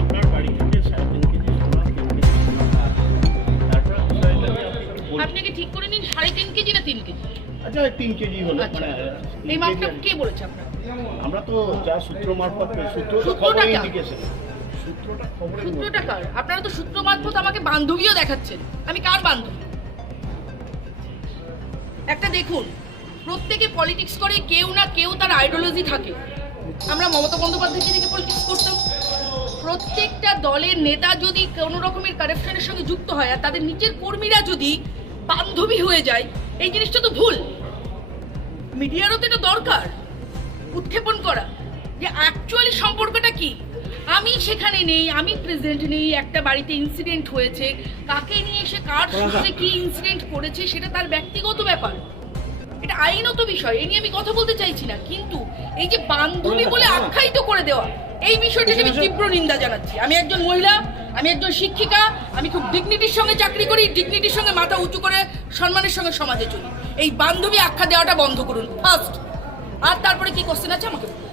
আপনার বাড়ি থেকে 3.5 কেজি সোনা, 3 কেজি সোনা, তারপর আপনি কি ঠিক করে নিন 3.5 কেজি না 3 কেজি? আচ্ছা 3 কেজি হলো, মানে এই মাপটা কে বলেছে আপনাকে? আমরা তো যা সূত্র মারফত সূত্রটা খবরের কার? ইন্ডিকেশন, সূত্রটা খবরের সূত্রটা কার? আপনারা তো সূত্র মারফত আমাকে বান্ধবীও দেখাচ্ছেন। আমি কার বান্ধবী? একটা দেখুন, প্রত্যেকে পলিটিক্স করে, কেউ না কেউ তার আইডিওলজি থাকে। আমরা মমতা বন্দ্যোপাধ্যায়কে দেখে পলিটিক্স করতাম। প্রত্যেকটা দলের নেতা যদি কোনো রকমের কারাপশনের সঙ্গে যুক্ত হয় আর তাদের নিচের কর্মীরা যদি বান্ধবী হয়ে যায়, এই জিনিসটা তো ভুল। মিডিয়ারও তো এটা দরকার উৎক্ষেপণ করা যে অ্যাকচুয়ালি সম্পর্কটা কি। আমি সেখানে নেই, আমি প্রেজেন্ট নেই, একটা বাড়িতে ইনসিডেন্ট হয়েছে, কাকে নিয়ে এসে কার সূত্রে কি ইনসিডেন্ট করেছে সেটা তার ব্যক্তিগত ব্যাপার, এটা আইনত বিষয়, এই নিয়ে আমি কথা বলতে চাইছি না। কিন্তু এই যে বান্ধবী বলে আখ্যায়িত করে দেওয়া, এই বিষয়টাকে আমি তীব্র নিন্দা জানাচ্ছি। আমি একজন মহিলা, আমি একজন শিক্ষিকা, আমি খুব ডিগনিটির সঙ্গে চাকরি করি, ডিগনিটির সঙ্গে মাথা উঁচু করে সম্মানের সঙ্গে সমাজে চলি। এই বান্ধবী আখ্যা দেওয়াটা বন্ধ করুন ফার্স্ট, আর তারপরে কি কোশ্চেন আছে আমাকে বলুন।